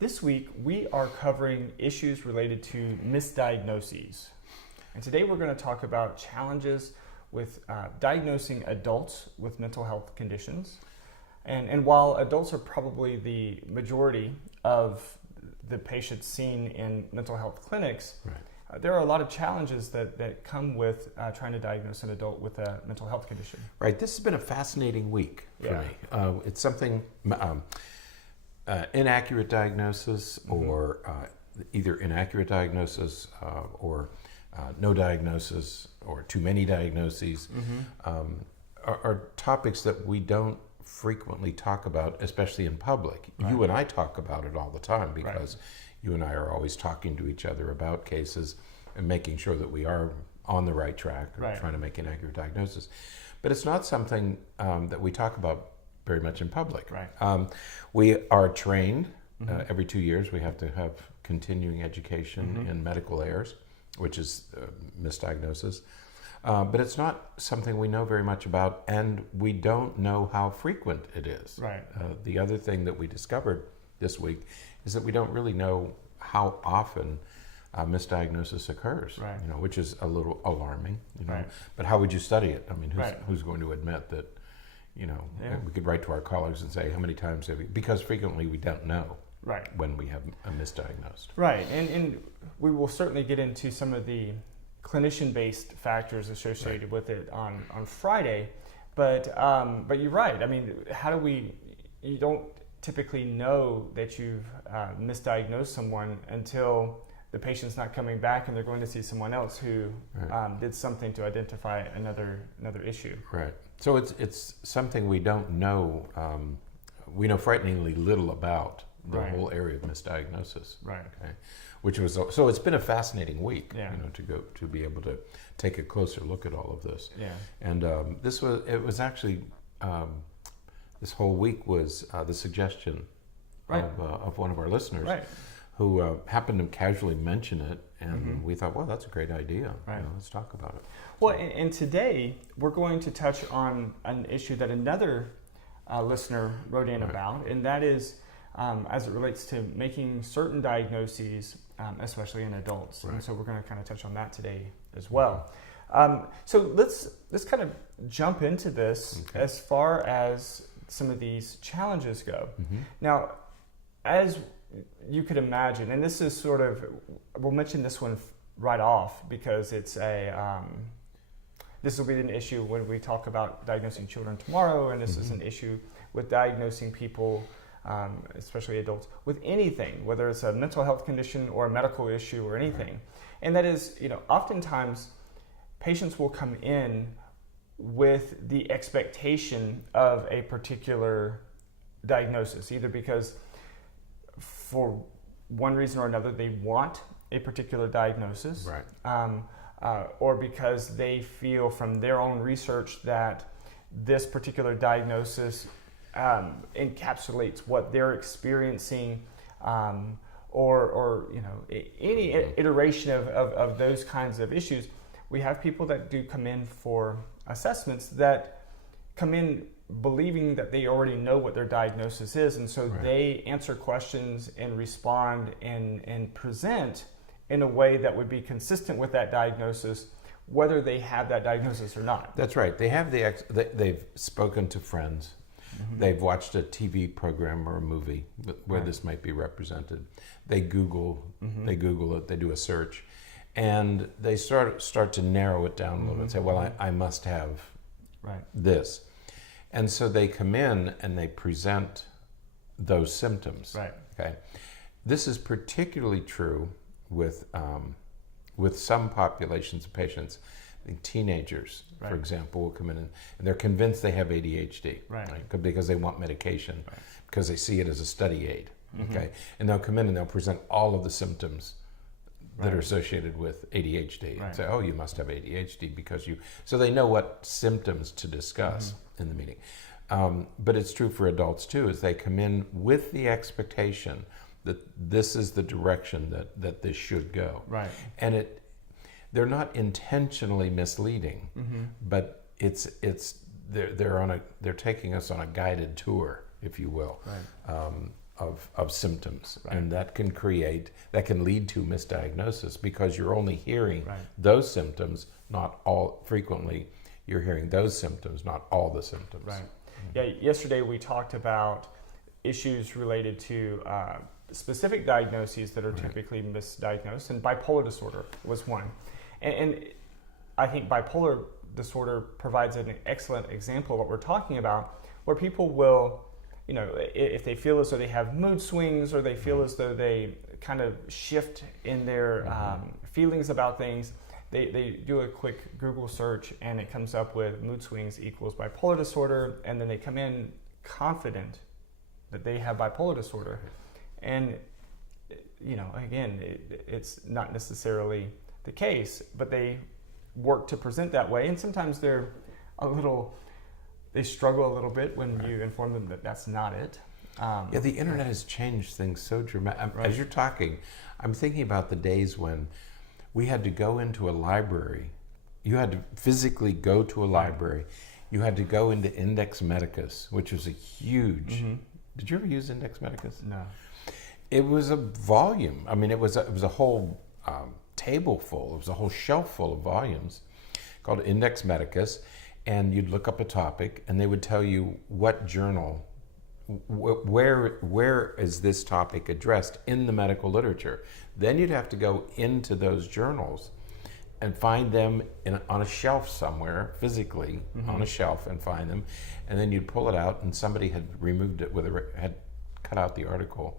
This week, we are covering issues related to misdiagnoses. And today we're going to talk about challenges with diagnosing adults with mental health conditions. And while adults are probably the majority of the patients seen in mental health clinics, there are a lot of challenges that come with trying to diagnose an adult with a mental health condition. Right. This has been a fascinating week for me. It's something, inaccurate diagnosis or either inaccurate diagnosis or no diagnosis or too many diagnoses are topics that we don't frequently talk about, especially in public. Right. You and I talk about it all the time because you and I are always talking to each other about cases and making sure that we are on the right track or trying to make an accurate diagnosis. But it's not something that we talk about very much in public. Right. We are trained every 2 years. We have to have continuing education in medical errors, which is misdiagnosis. But it's not something we know very much about, and we don't know how frequent it is. Right. The other thing that we discovered this week is that we don't really know how often misdiagnosis occurs, which is a little alarming. But how would you study it? I mean, who's going to admit that? We could write to our colleagues and say, how many times have we? Because frequently we don't know when we have a misdiagnosed. Right, and we will certainly get into some of the clinician-based factors associated with it on Friday, but you're right. I mean, you don't typically know that you've misdiagnosed someone until the patient's not coming back and they're going to see someone else who did something to identify another issue. Right. So it's something we don't know. We know frighteningly little about the whole area of misdiagnosis. Right. Okay. So it's been a fascinating week. To be able to take a closer look at all of this. Yeah. And this whole week was the suggestion of one of our listeners who happened to casually mention it, and we thought, well, that's a great idea. Right. Let's talk about it. Well, and today we're going to touch on an issue that another listener wrote in about, and that is as it relates to making certain diagnoses, especially in adults. And so we're going to kind of touch on that today as well. So let's kind of jump into this as far as some of these challenges go. Now, as you could imagine, and this is sort of, we'll mention this one right off because it's this will be an issue when we talk about diagnosing children tomorrow, and this is an issue with diagnosing people, especially adults, with anything, whether it's a mental health condition or a medical issue or anything. And that is, oftentimes patients will come in with the expectation of a particular diagnosis, either because for one reason or another they want a particular diagnosis, or because they feel from their own research that this particular diagnosis encapsulates what they're experiencing, or any iteration of those kinds of issues. We have people that do come in for assessments that come in believing that they already know what their diagnosis is, and so they answer questions and respond and present in a way that would be consistent with that diagnosis, whether they have that diagnosis or not. That's right. They have they've spoken to friends. They've watched a TV program or a movie where this might be represented. They Google it. They do a search, and they start to narrow it down a little bit and say, well, I must have this. And so they come in and they present those symptoms. Right. Okay. This is particularly true with some populations of patients. I think teenagers, for example, will come in and they're convinced they have ADHD, because they want medication, because they see it as a study aid. Okay, and they'll come in and they'll present all of the symptoms that are associated with ADHD. And say, oh, you must have ADHD because you. So they know what symptoms to discuss in the meeting. But it's true for adults too, is they come in with the expectation that this is the direction that this should go. Right. And they're not intentionally misleading, but they're taking us on a guided tour, if you will, of of symptoms, Right. and that can lead to misdiagnosis because you're only hearing Right. those symptoms, not all. Frequently, you're hearing those symptoms, not all the symptoms. Right. Yeah. Yesterday we talked about issues related to specific diagnoses that are typically misdiagnosed, and bipolar disorder was one. And I think bipolar disorder provides an excellent example of what we're talking about, where people will, if they feel as though they have mood swings, or they feel as though they kind of shift in their feelings about things, they do a quick Google search and it comes up with mood swings equals bipolar disorder, and then they come in confident that they have bipolar disorder. And, again, it's not necessarily the case, but they work to present that way, and sometimes they struggle a little bit when you inform them that that's not it. The internet has changed things so dramatically. As you're talking, I'm thinking about the days when we had to go into a library. You had to physically go to a library. You had to go into Index Medicus, which was a huge... Did you ever use Index Medicus? No. It was a volume. I mean, it was a whole table full. It was a whole shelf full of volumes called Index Medicus, and you'd look up a topic, and they would tell you what journal, where is this topic addressed in the medical literature. Then you'd have to go into those journals and find them on a shelf somewhere, physically on a shelf, and find them, and then you'd pull it out, and somebody had removed it had cut out the article,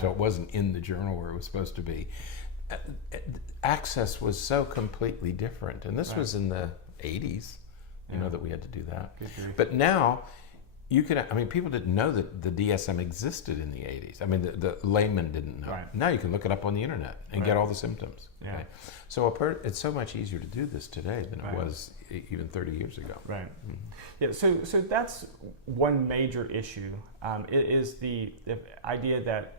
so it wasn't in the journal where it was supposed to be. Access was so completely different, and this was in the 80s, that we had to do that. But now, people didn't know that the DSM existed in the 80s. I mean, the layman didn't know. Right. Now you can look it up on the internet and get all the symptoms. Yeah. Okay? So it's so much easier to do this today than it was even 30 years ago. Right. Yeah. So that's one major issue. Is the idea that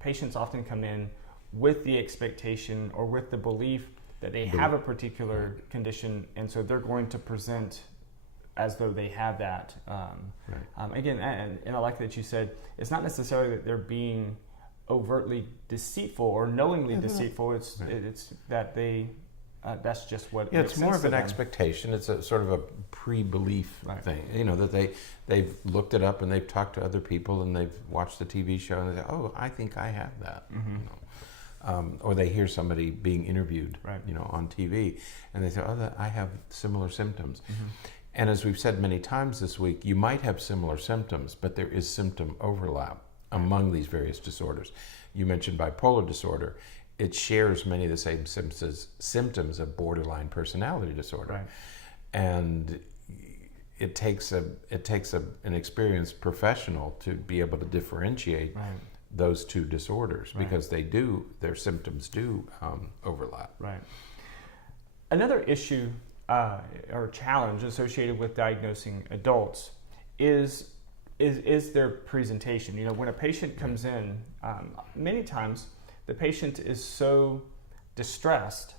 patients often come in with the expectation or with the belief that they have a particular condition, and so they're going to present as though they have that. Again, and I like that you said it's not necessarily that they're being overtly deceitful or knowingly deceitful. It's that they that's just what. Yeah, it's more of an expectation. It's a sort of a pre-belief thing. That they've looked it up and they've talked to other people and they've watched the TV show and they say, "Oh, I think I have that." Or they hear somebody being interviewed, on TV, and they say, "Oh, I have similar symptoms." And as we've said many times this week, you might have similar symptoms, but there is symptom overlap among these various disorders. You mentioned bipolar disorder. It shares many of the same symptoms of borderline personality disorder. Right. And it takes an experienced professional to be able to differentiate those two disorders because their symptoms do overlap. Right. Another issue or challenge associated with diagnosing adults is their presentation. When a patient comes in, many times the patient is so distressed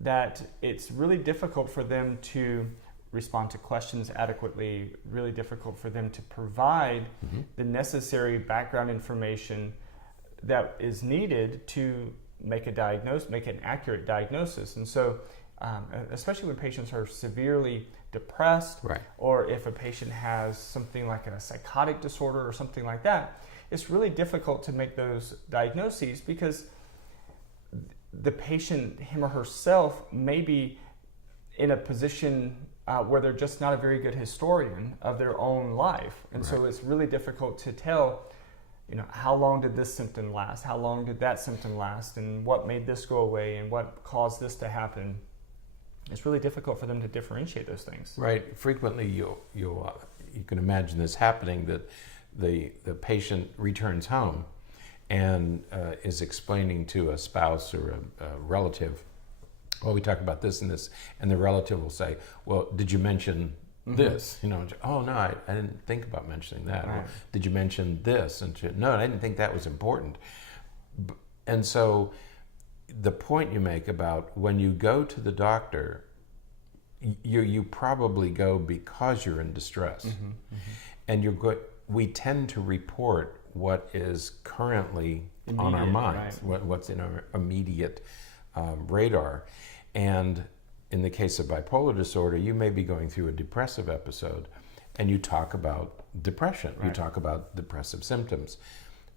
that it's really difficult for them to respond to questions adequately, really difficult for them to provide the necessary background information that is needed to make an accurate diagnosis. And so especially when patients are severely depressed, or if a patient has something like a psychotic disorder or something like that, it's really difficult to make those diagnoses because the patient, him or herself, may be in a position where they're just not a very good historian of their own life. And so it's really difficult to tell, how long did this symptom last? How long did that symptom last? And what made this go away? And what caused this to happen? It's really difficult for them to differentiate those things. Right. Frequently, you can imagine this happening, that the patient returns home and is explaining to a spouse or a relative, "Well, we talked about this and this," and the relative will say, "Well, did you mention this?" "Oh, no, I didn't think about mentioning that." Well, "Did you mention this?" And "No, I didn't think that was important." And so the point you make about when you go to the doctor, you probably go because you're in distress, and we tend to report what is currently on our minds, right. what's in our immediate radar. And in the case of bipolar disorder, you may be going through a depressive episode and you talk about depression, right. you talk about depressive symptoms,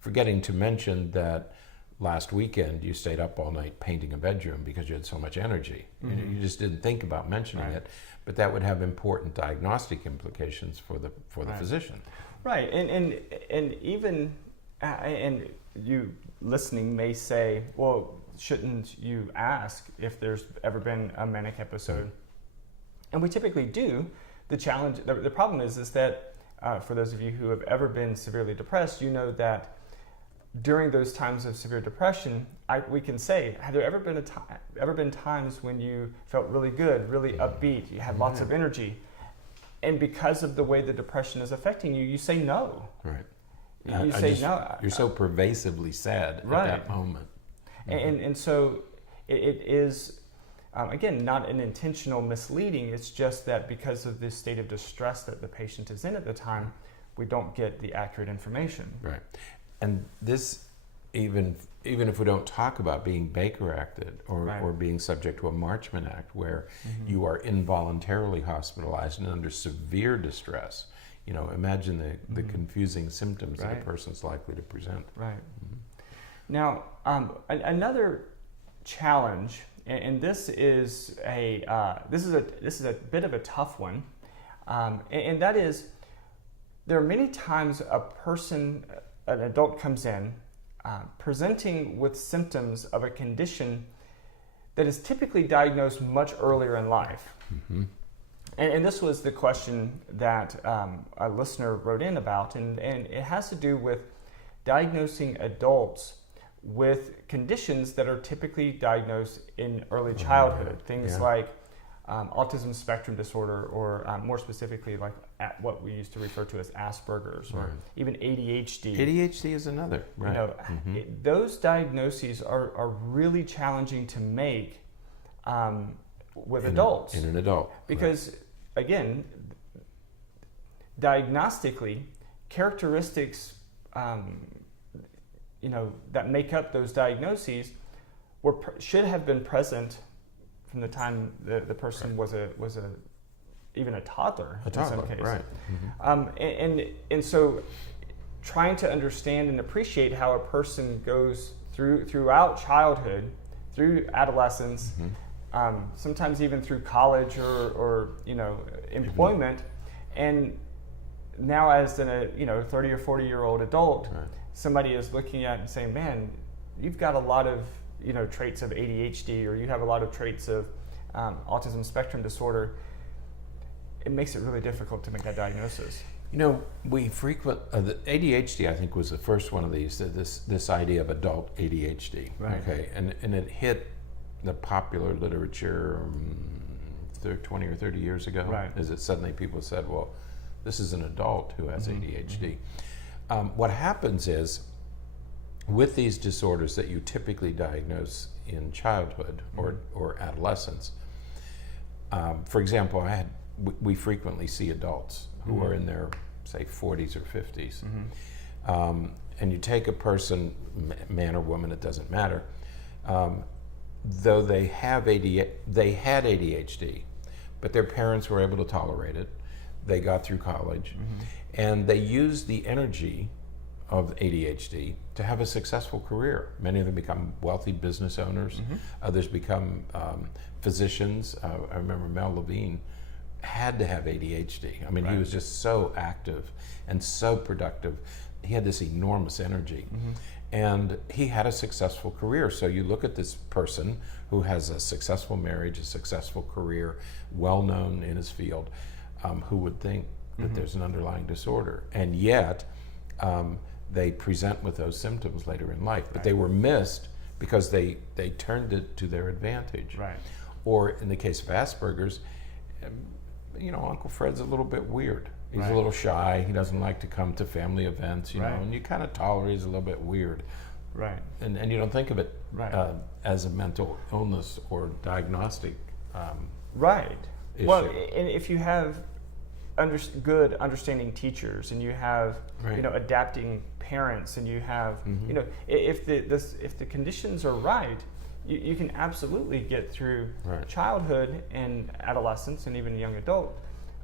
forgetting to mention that last weekend you stayed up all night painting a bedroom because you had so much energy. Mm-hmm. You just didn't think about mentioning right. it, but that would have important diagnostic implications for the right. physician. Right, and even and you listening may say, well, shouldn't you ask if there's ever been a manic episode? And we typically do. The challenge, the problem is that for those of you who have ever been severely depressed, you know that during those times of severe depression, we can say, have there ever been times when you felt really good, really upbeat, you had lots of energy, and because of the way the depression is affecting you, you say no. Right. You say no. You're so pervasively sad right. at that moment. And so it is, again, not an intentional misleading. It's just that because of this state of distress that the patient is in at the time, we don't get the accurate information. Right. And this, even if we don't talk about being Baker acted or, right. or being subject to a Marchman Act, where you are involuntarily hospitalized and under severe distress, imagine the confusing symptoms right. that a person's likely to present. Right. Now, another challenge, and this is a bit of a tough one, and that is, there are many times an adult comes in presenting with symptoms of a condition that is typically diagnosed much earlier in life. Mm-hmm. And this was the question that a listener wrote in about, and it has to do with diagnosing adults with conditions that are typically diagnosed in early childhood. Things like autism spectrum disorder, or more specifically, like what we used to refer to as Asperger's, or even ADHD. ADHD is another. Right. Those diagnoses are really challenging to make with adults. In an adult. Because, again, diagnostically, characteristics that make up those diagnoses should have been present from the time the person was even a toddler in some cases. Right. And so trying to understand and appreciate how a person goes throughout childhood, through adolescence, sometimes even through college or employment, and now as a 30 or 40-year-old adult, somebody is looking at and saying, man, you've got a lot of traits of ADHD, or you have a lot of traits of autism spectrum disorder. It makes it really difficult to make that diagnosis. We the ADHD, I think, was the first one of these, this idea of adult ADHD. Right. Okay, and it hit the popular literature 20 or 30 years ago. Right. As it suddenly people said, well, this is an adult who has ADHD. What happens is, with these disorders that you typically diagnose in childhood or adolescence, for example, we frequently see adults who are in their, say, 40s or 50s, and you take a person, man or woman, it doesn't matter, though they had ADHD, but their parents were able to tolerate it. They got through college, and they used the energy of ADHD to have a successful career. Many of them become wealthy business owners. Others become physicians. I remember Mel Levine had to have ADHD. I mean, he was just so active and so productive. He had this enormous energy. And he had a successful career. So you look at this person who has a successful marriage, a successful career, well-known in his field, who would think that there's an underlying disorder. And yet, they present with those symptoms later in life. But they were missed because they turned it to their advantage. Right. Or in the case of Asperger's, Uncle Fred's a little bit weird. He's a little shy. He doesn't like to come to family events, you know, and you kind of tolerate he's a little bit weird. Right. And you don't think of it as a mental illness or diagnostic issue. Well, and if you have good understanding teachers, and you have Right. adapting parents, and you have if the conditions are right, you can absolutely get through Right. childhood and adolescence and even young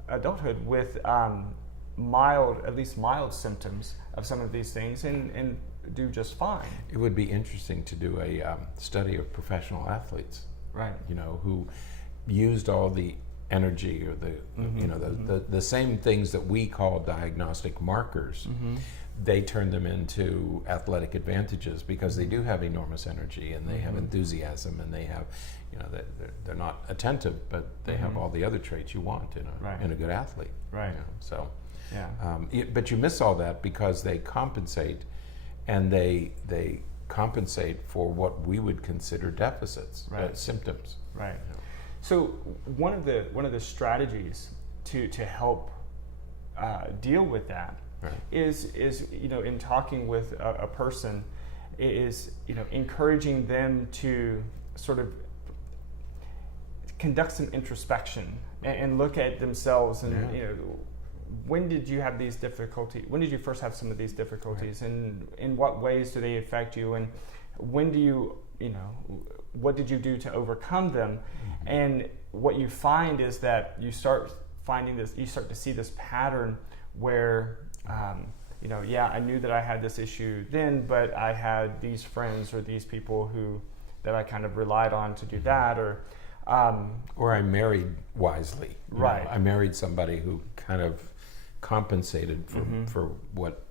adulthood with at least mild symptoms of some of these things, and do just fine. It would be interesting to do a study of professional athletes, Right. who used all the energy or the same things that we call diagnostic markers. They turn them into athletic advantages because they do have enormous energy, and they have enthusiasm, and they have, they're not attentive, but they have all the other traits you want in a good athlete. Right. So, Yeah. but you miss all that because they compensate, and they compensate for what we would consider deficits, Right. symptoms. Right. So one of the strategies to help deal with that Right. is in talking with a person is encouraging them to sort of conduct some introspection and look at themselves, and when did you have these difficulties? When did you first have some of these difficulties, and in what ways do they affect you, and when do you what did you do to overcome them? And what you find is that you start to see this pattern where I knew that I had this issue then, but I had these friends or these people that I kind of relied on to do that, or I married wisely. Right. I married somebody who kind of compensated for what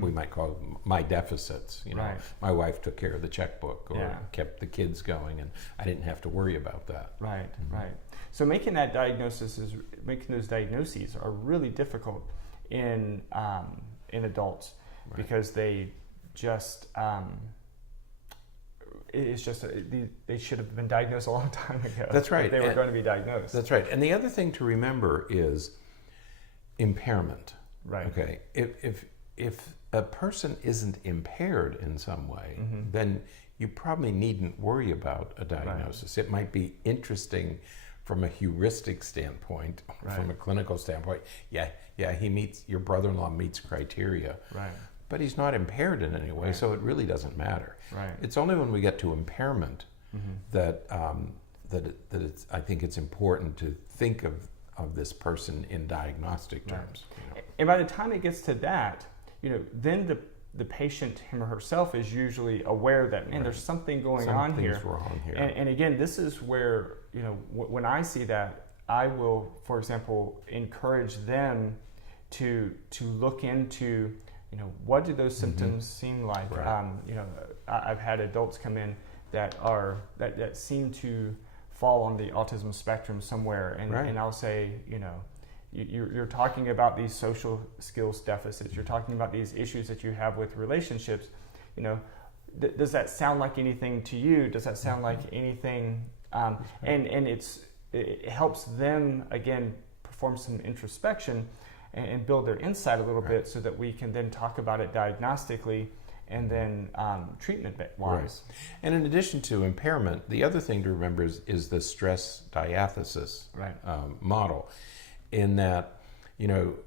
we might call my deficits. Right. My wife took care of the checkbook, or Yeah. kept the kids going, and I didn't have to worry about that. Right, right. So making those diagnoses are really difficult in adults, Right. because they just they should have been diagnosed a long time ago. That's right. If they were going to be diagnosed. That's right. And the other thing to remember is impairment. Right. Okay. If a person isn't impaired in some way, then you probably needn't worry about a diagnosis. It might be interesting from a heuristic standpoint, from a clinical standpoint. Yeah, your brother-in-law meets criteria. Right. But he's not impaired in any way, so it really doesn't matter. Right. It's only when we get to impairment that I think it's important to think of this person in diagnostic terms. And by the time it gets to that, then the patient, him or herself, is usually aware that, man, there's something going on here. Something's wrong here. And again, this is where, when I see that, I will, for example, encourage them to look into, what do those symptoms seem like? Right. I've had adults come in that seem to fall on the autism spectrum somewhere, and I'll say, you're talking about these social skills deficits. You're talking about these issues that you have with relationships. Does that sound like anything to you? Does that sound like anything? And it helps them again perform some introspection and build their insight a little bit, so that we can then talk about it diagnostically and then treatment wise. Right. And in addition to impairment, the other thing to remember is the stress diathesis model, in that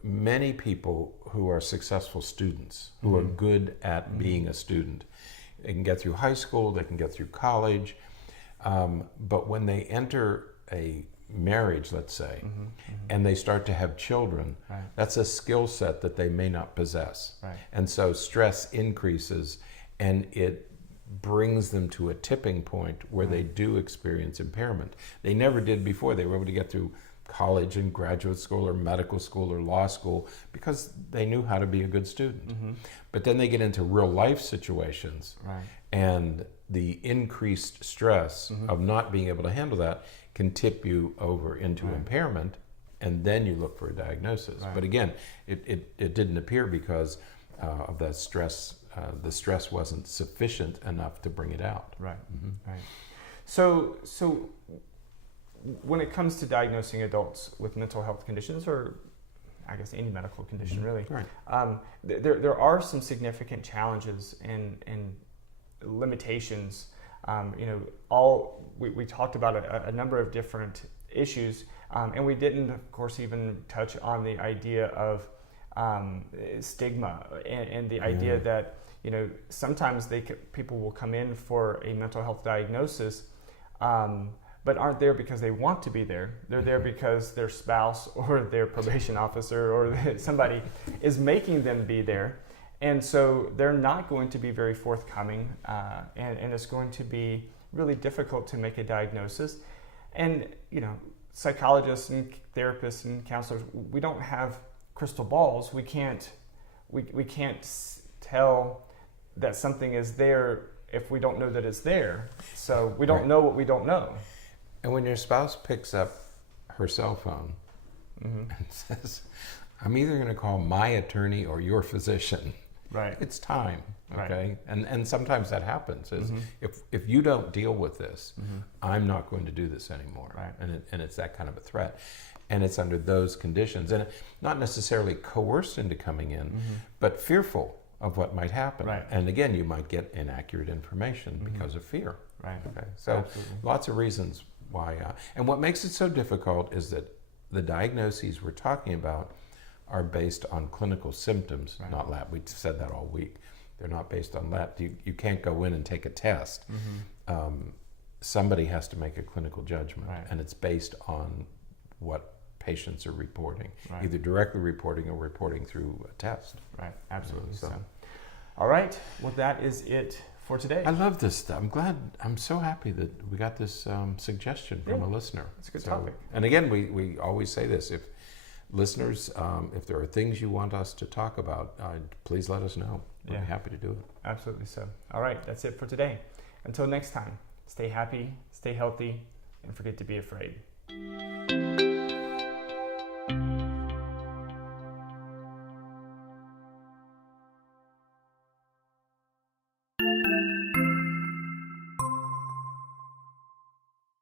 many people who are successful students, who are good at being a student, they can get through high school, they can get through college, but when they enter a marriage, let's say, and they start to have children, that's a skill set that they may not possess. Right. And so stress increases, and it brings them to a tipping point where they do experience impairment. They never did before. They were able to get through college and graduate school or medical school or law school because they knew how to be a good student. But then they get into real life situations, and the increased stress of not being able to handle that can tip you over into impairment, and then you look for a diagnosis. But again, it didn't appear because of that stress. The stress wasn't sufficient enough to bring it out. Right. So when it comes to diagnosing adults with mental health conditions, or I guess any medical condition really, there are some significant challenges and limitations. We talked about a number of different issues. And we didn't, of course, even touch on the idea of stigma and the idea that, you know, sometimes people will come in for a mental health diagnosis, but aren't there because they want to be there. They're there because their spouse or their probation officer or somebody is making them be there. And so they're not going to be very forthcoming, and it's going to be really difficult to make a diagnosis. And, you know, psychologists and therapists and counselors, we don't have crystal balls. We can't tell that something is there if we don't know that it's there. So we don't know what we don't know. And when your spouse picks up her cell phone and says, I'm either going to call my attorney or your physician, right? It's time, okay? Right. And sometimes that happens. Is if you don't deal with this, I'm not going to do this anymore. Right. And it's that kind of a threat. And it's under those conditions. And not necessarily coerced into coming in, but fearful of what might happen. Right. And again, you might get inaccurate information because of fear. Right. Okay. So lots of reasons why. And what makes it so difficult is that the diagnoses we're talking about are based on clinical symptoms, not lab. We've said that all week. They're not based on lab. You can't go in and take a test. Somebody has to make a clinical judgment, and it's based on what patients are reporting, either directly reporting or reporting through a test. Right, absolutely. So, all right, well, that is it for today. I love this stuff. I'm so happy that we got this suggestion from a listener. It's a good topic. And again, we always say this, if listeners, if there are things you want us to talk about, please let us know. We're happy to do it. Absolutely so. All right, that's it for today. Until next time, stay happy, stay healthy, and forget to be afraid.